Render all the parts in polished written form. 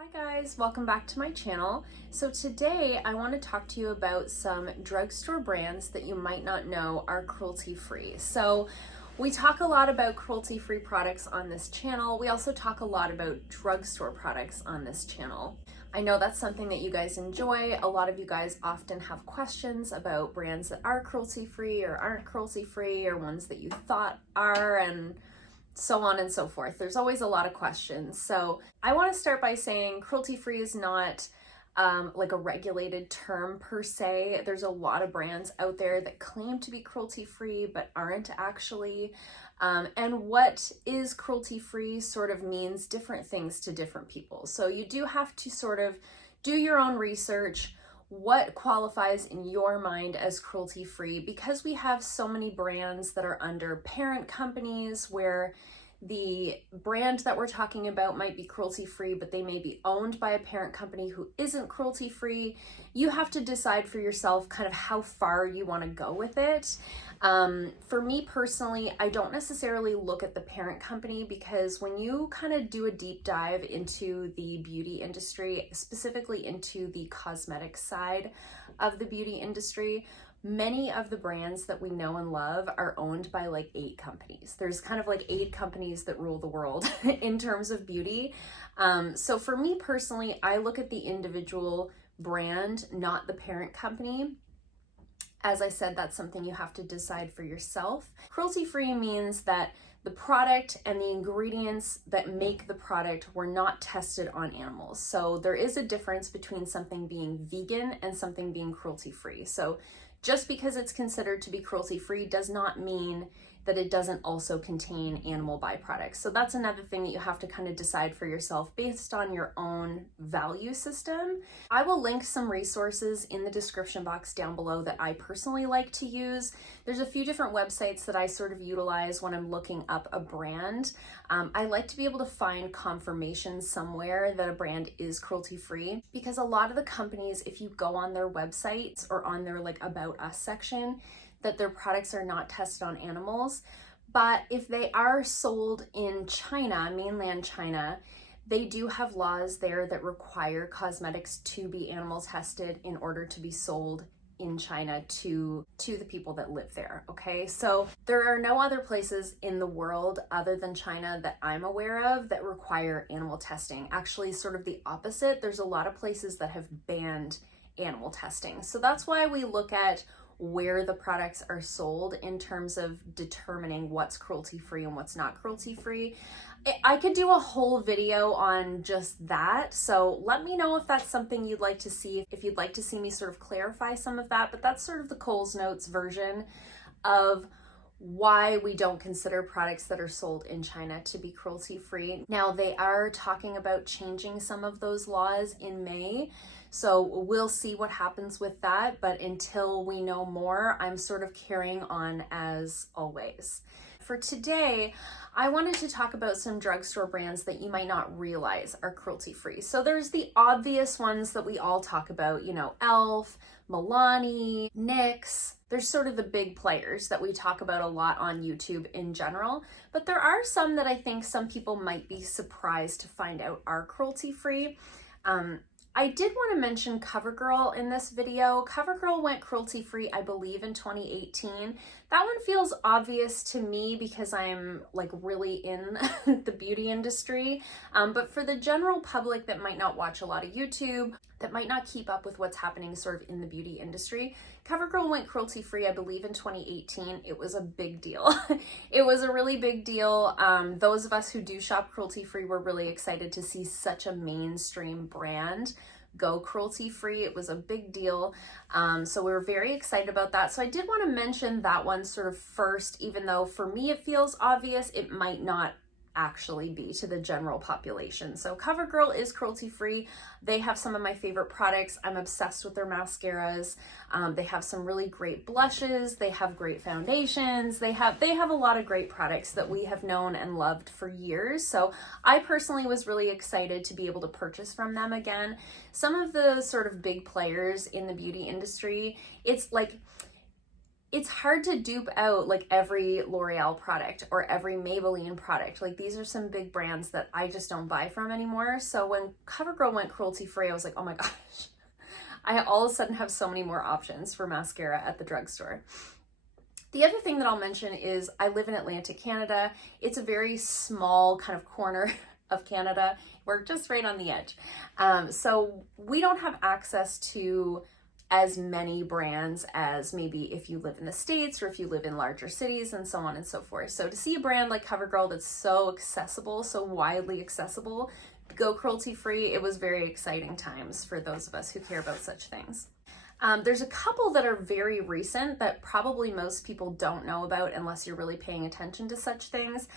Hi guys, welcome back to my channel. So today I want to talk to you about some drugstore brands that you might not know are cruelty-free. So we talk a lot about cruelty-free products on this channel. We also talk a lot about drugstore products on this channel. I know that's something that you guys enjoy. A lot of you guys often have questions about brands that are cruelty-free or aren't cruelty-free, or ones that you thought are, and so on and so forth. There's always a lot of questions. So I want to start by saying cruelty-free is not like a regulated term per se. There's a lot of brands out there that claim to be cruelty-free but aren't actually. And what is cruelty-free sort of means different things to different people. So you do have to sort of do your own research. What qualifies in your mind as cruelty-free? Because we have so many brands that are under parent companies where the brand that we're talking about might be cruelty-free, but they may be owned by a parent company who isn't cruelty-free. You have to decide for yourself kind of how far you want to go with it. For me personally, I don't necessarily look at the parent company, because when you kind of do a deep dive into the beauty industry, specifically into the cosmetic side of the beauty industry, many of the brands that we know and love are owned by like 8 companies. There's kind of like 8 companies that rule the world in terms of beauty. So for me personally, I look at the individual brand, not the parent company. As I said, that's something you have to decide for yourself. Cruelty-free means that the product and the ingredients that make the product were not tested on animals. So there is a difference between something being vegan and something being cruelty-free. So just because it's considered to be cruelty-free does not mean that it doesn't also contain animal byproducts. So that's another thing that you have to kind of decide for yourself based on your own value system. I will link some resources in the description box down below that I personally like to use. There's a few different websites that I sort of utilize when I'm looking up a brand. I like to be able to find confirmation somewhere that a brand is cruelty-free, because a lot of the companies, if you go on their websites or on their like About Us section, that their products are not tested on animals. But if they are sold in China, mainland China, they do have laws there that require cosmetics to be animal tested in order to be sold in China to the people that live there, okay? So there are no other places in the world other than China that I'm aware of that require animal testing. Actually, sort of the opposite. There's a lot of places that have banned animal testing. So that's why we look at where the products are sold in terms of determining what's cruelty-free and what's not cruelty-free. I could do a whole video on just that, so let me know if that's something you'd like to see, if you'd like to see me sort of clarify some of that. But that's sort of the Coles Notes version of why we don't consider products that are sold in China to be cruelty-free. Now, they are talking about changing some of those laws in May, so we'll see what happens with that. But until we know more, I'm sort of carrying on as always. For today, I wanted to talk about some drugstore brands that you might not realize are cruelty-free. So there's the obvious ones that we all talk about, you know, Elf, Milani, NYX. There's sort of the big players that we talk about a lot on YouTube in general, but there are some that I think some people might be surprised to find out are cruelty-free. I did want to mention CoverGirl in this video. CoverGirl went cruelty-free, I believe, in 2018. That one feels obvious to me because I'm like really in the beauty industry. But for the general public that might not watch a lot of YouTube, that might not keep up with what's happening sort of in the beauty industry, CoverGirl went cruelty-free, I believe, in 2018. It was a big deal. It was a really big deal. Those of us who do shop cruelty-free were really excited to see such a mainstream brand go cruelty-free. It was a big deal. So we were very excited about that. So I did want to mention that one sort of first, even though for me it feels obvious, it might not actually be to the general population. So CoverGirl is cruelty-free. They have some of my favorite products. I'm obsessed with their mascaras. They have some really great blushes. They have great foundations. They have a lot of great products that we have known and loved for years. So I personally was really excited to be able to purchase from them again. Some of the sort of big players in the beauty industry, it's like it's hard to dupe out like every L'Oreal product or every Maybelline product. Like these are some big brands that I just don't buy from anymore. So when CoverGirl went cruelty free, I was like, oh my gosh, I all of a sudden have so many more options for mascara at the drugstore. The other thing that I'll mention is I live in Atlantic Canada. It's a very small kind of corner of Canada. We're just right on the edge. So we don't have access to as many brands as maybe if you live in the States or if you live in larger cities and so on and so forth. So to see a brand like CoverGirl that's so accessible, so widely accessible, go cruelty free, it was very exciting times for those of us who care about such things. There's a couple that are very recent that probably most people don't know about unless you're really paying attention to such things.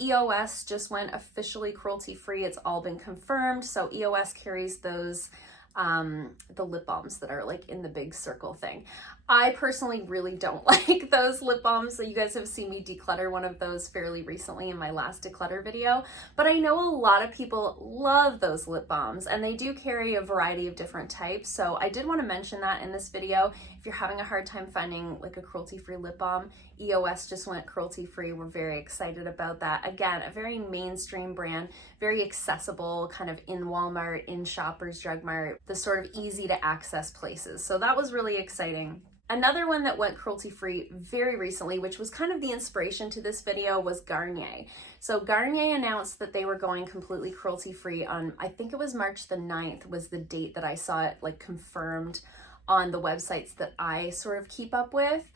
EOS just went officially cruelty free. It's all been confirmed. So EOS carries those the lip balms that are like in the big circle thing. I personally really don't like those lip balms. So you guys have seen me declutter one of those fairly recently in my last declutter video, but I know a lot of people love those lip balms and they do carry a variety of different types. So I did want to mention that in this video. If you're having a hard time finding like a cruelty-free lip balm, EOS just went cruelty-free. We're very excited about that. Again, a very mainstream brand, very accessible, kind of in Walmart, in Shoppers Drug Mart, the sort of easy to access places. So that was really exciting. Another one that went cruelty-free very recently, which was kind of the inspiration to this video, was Garnier. So Garnier announced that they were going completely cruelty-free on, I think it was March the 9th was the date that I saw it like confirmed on the websites that I sort of keep up with.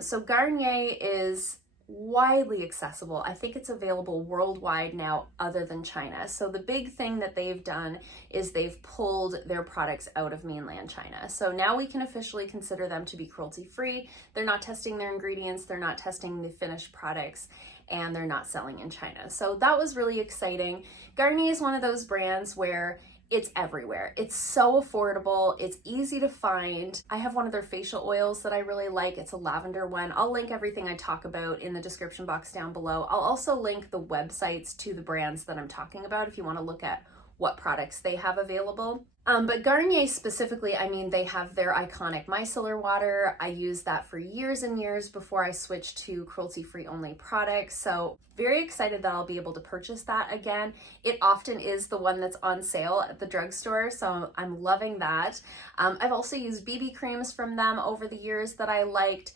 So Garnier is widely accessible. I think it's available worldwide now other than China. So the big thing that they've done is they've pulled their products out of mainland China. So now we can officially consider them to be cruelty-free. They're not testing their ingredients, they're not testing the finished products, and they're not selling in China. So that was really exciting. Garnier is one of those brands where it's everywhere. It's so affordable. It's easy to find. I have one of their facial oils that I really like. It's a lavender one. I'll link everything I talk about in the description box down below. I'll also link the websites to the brands that I'm talking about if you want to look at what products they have available. But Garnier specifically, I mean, they have their iconic micellar water. I used that for years and years before I switched to cruelty-free only products. So very excited that I'll be able to purchase that again. It often is the one that's on sale at the drugstore, so I'm loving that. I've also used BB creams from them over the years that I liked.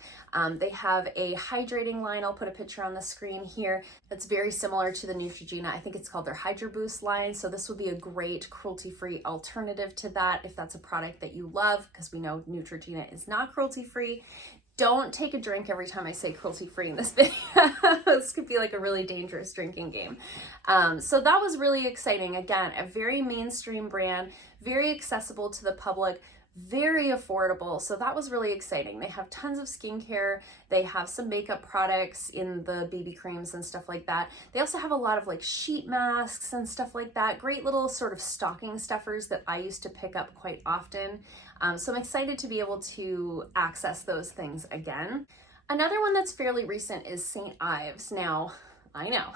They have a hydrating line. I'll put a picture on the screen here that's very similar to the Neutrogena. I think it's called their Hydro Boost line. So this would be a great cruelty-free alternative to that if that's a product that you love, because we know Neutrogena is not cruelty-free. Don't take a drink every time I say cruelty-free in this video. This could be like a really dangerous drinking game. So that was really exciting. Again, a very mainstream brand, very accessible to the public, very affordable. So that was really exciting. They have tons of skincare. They have some makeup products in the BB creams and stuff like that. They also have a lot of like sheet masks and stuff like that. Great little sort of stocking stuffers that I used to pick up quite often. So I'm excited to be able to access those things again. Another one that's fairly recent is St. Ives. Now, I know,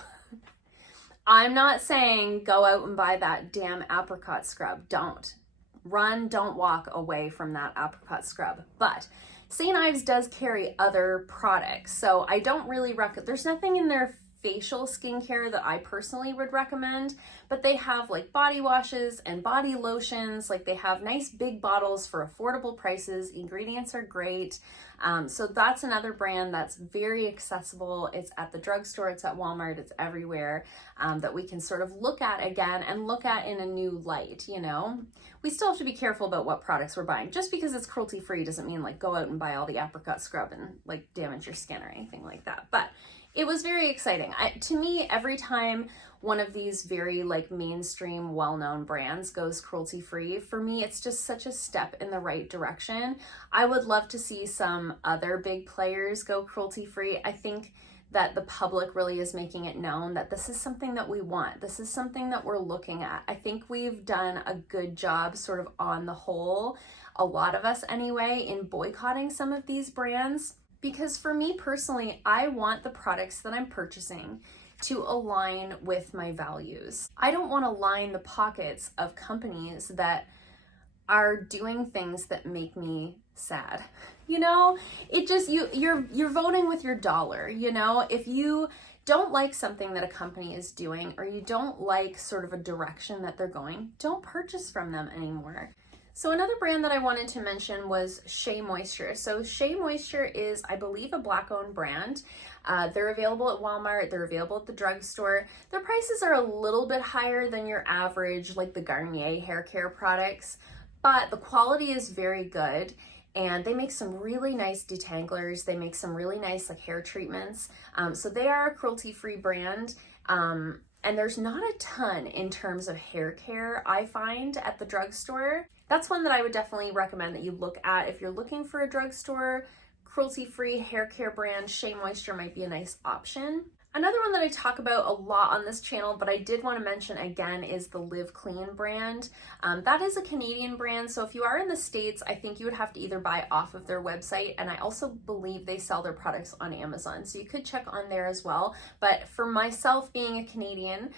I'm not saying go out and buy that damn apricot scrub. Don't. Run, don't walk away from that apricot scrub. But St. Ives does carry other products. So I don't really recommend, there's nothing in their facial skincare that I personally would recommend, but they have like body washes and body lotions. Like they have nice big bottles for affordable prices. Ingredients are great. So that's another brand that's very accessible. It's at the drugstore, it's at Walmart, it's everywhere, that we can sort of look at again and look at in a new light, you know? We still have to be careful about what products we're buying. Just because it's cruelty-free doesn't mean like go out and buy all the apricot scrub and like damage your skin or anything like that. But it was very exciting. To me, every time one of these very like mainstream, well-known brands goes cruelty-free, for me, it's just such a step in the right direction. I would love to see some other big players go cruelty-free. I think that the public really is making it known that this is something that we want. This is something that we're looking at. I think we've done a good job sort of on the whole, a lot of us anyway, in boycotting some of these brands. Because for me personally, I want the products that I'm purchasing to align with my values. I don't want to line the pockets of companies that are doing things that make me sad. You know, it just, you're voting with your dollar. You know, if you don't like something that a company is doing, or you don't like sort of a direction that they're going, don't purchase from them anymore. So another brand that I wanted to mention was Shea Moisture. So Shea Moisture is, I believe, a Black-owned brand. They're available at Walmart. They're available at the drugstore. Their prices are a little bit higher than your average, like the Garnier hair care products, but the quality is very good. And they make some really nice detanglers. They make some really nice like hair treatments. So they are a cruelty-free brand. And there's not a ton in terms of hair care, I find, at the drugstore. That's one that I would definitely recommend that you look at. If you're looking for a drugstore, cruelty-free hair care brand, Shea Moisture might be a nice option. Another one that I talk about a lot on this channel, but I did want to mention again, is the Live Clean brand. That is a Canadian brand, so if you are in the States, I think you would have to either buy off of their website, and I also believe they sell their products on Amazon, so you could check on there as well. But for myself, being a Canadian,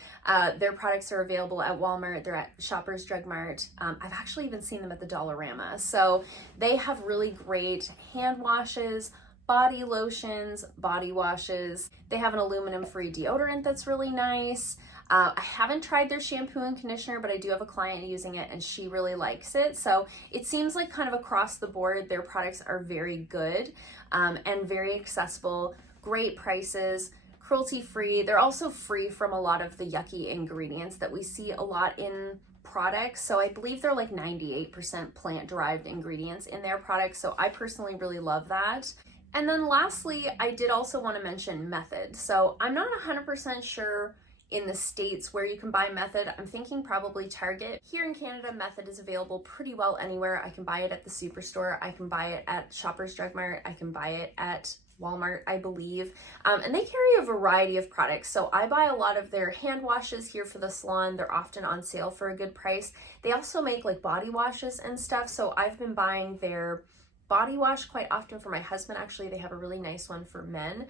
their products are available at Walmart, they're at Shoppers Drug Mart. I've actually even seen them at the Dollarama. So they have really great hand washes, body lotions, body washes. They have an aluminum-free deodorant that's really nice. I haven't tried their shampoo and conditioner, but I do have a client using it and she really likes it. So it seems like kind of across the board, their products are very good and very accessible, great prices, cruelty-free. They're also free from a lot of the yucky ingredients that we see a lot in products. So I believe they're like 98% plant-derived ingredients in their products. So I personally really love that. And then lastly, I did also want to mention Method. So I'm not 100% sure in the States where you can buy Method. I'm thinking probably Target. Here in Canada, Method is available pretty well anywhere. I can buy it at the Superstore. I can buy it at Shoppers Drug Mart. I can buy it at Walmart, I believe. And they carry a variety of products. So I buy a lot of their hand washes here for the salon. They're often on sale for a good price. They also make like body washes and stuff. So I've been buying their body wash quite often for my husband. Actually, they have a really nice one for men.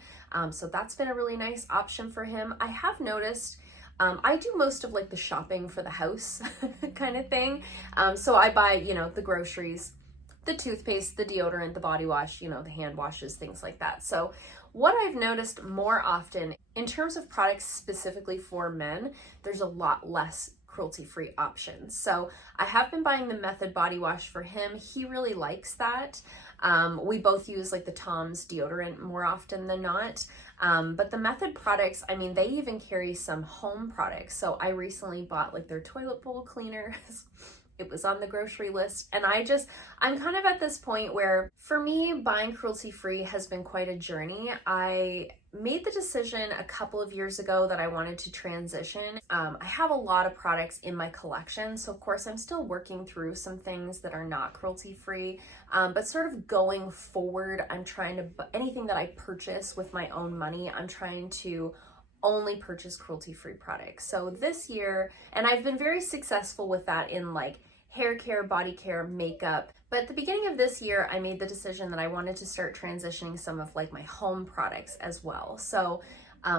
So that's been a really nice option for him. I have noticed I do most of like the shopping for the house kind of thing. So I buy, you know, the groceries, the toothpaste, the deodorant, the body wash, you know, the hand washes, things like that. So what I've noticed more often in terms of products specifically for men, there's a lot less cruelty-free options. So I have been buying the Method body wash for him. He really likes that. We both use like the Tom's deodorant more often than not. But the Method products, I mean, they even carry some home products. So I recently bought like their toilet bowl cleaner. It was on the grocery list, and I'm kind of at this point where for me, buying cruelty-free has been quite a journey. I made the decision a couple of years ago that I wanted to transition. I have a lot of products in my collection, so of course I'm still working through some things that are not cruelty-free, but sort of going forward, I'm trying to, anything that I purchase with my own money, I'm trying to only purchase cruelty-free products. So this year, and I've been very successful with that in like hair care, body care, makeup. But at the beginning of this year, I made the decision that I wanted to start transitioning some of like my home products as well. So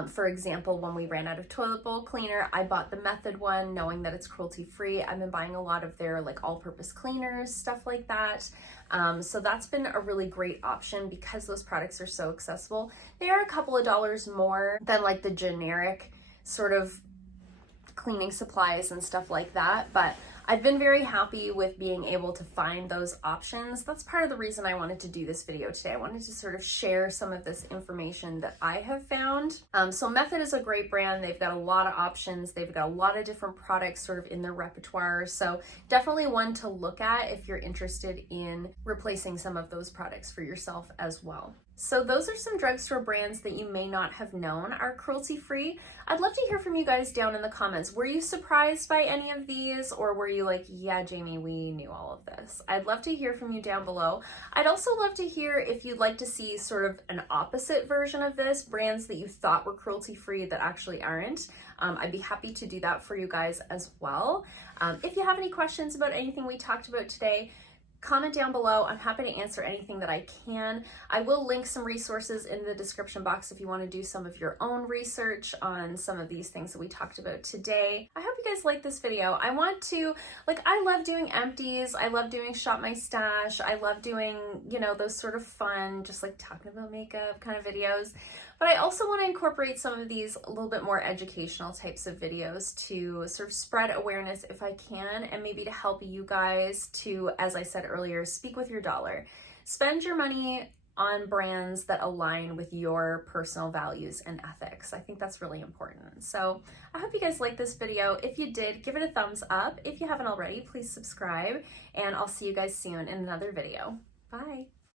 for example, when we ran out of toilet bowl cleaner, I bought the Method one knowing that it's cruelty-free. I've been buying a lot of their like all-purpose cleaners, stuff like that. So that's been a really great option because those products are so accessible. They are a couple of dollars more than like the generic sort of cleaning supplies and stuff like that, but I've been very happy with being able to find those options. That's part of the reason I wanted to do this video today. I wanted to sort of share some of this information that I have found. So Method is a great brand. They've got a lot of options. They've got a lot of different products sort of in their repertoire. So definitely one to look at if you're interested in replacing some of those products for yourself as well. So those are some drugstore brands that you may not have known are cruelty-free. I'd love to hear from you guys down in the comments. Were you surprised by any of these, or were you like, yeah, Jamie, we knew all of this? I'd love to hear from you down below. I'd also love to hear if you'd like to see sort of an opposite version of this, brands that you thought were cruelty-free that actually aren't. I'd be happy to do that for you guys as well. If you have any questions about anything we talked about today, comment down below. I'm happy to answer anything that I can. I will link some resources in the description box if you want to do some of your own research on some of these things that we talked about today. I hope you guys like this video. I want to, I love doing empties. I love doing Shop My Stash. I love doing, those sort of fun, just like talking about makeup kind of videos. But I also want to incorporate some of these a little bit more educational types of videos to sort of spread awareness if I can, and maybe to help you guys to, as I said earlier, speak with your dollar. Spend your money on brands that align with your personal values and ethics. I think that's really important. So I hope you guys liked this video. If you did, give it a thumbs up. If you haven't already, please subscribe, and I'll see you guys soon in another video. Bye.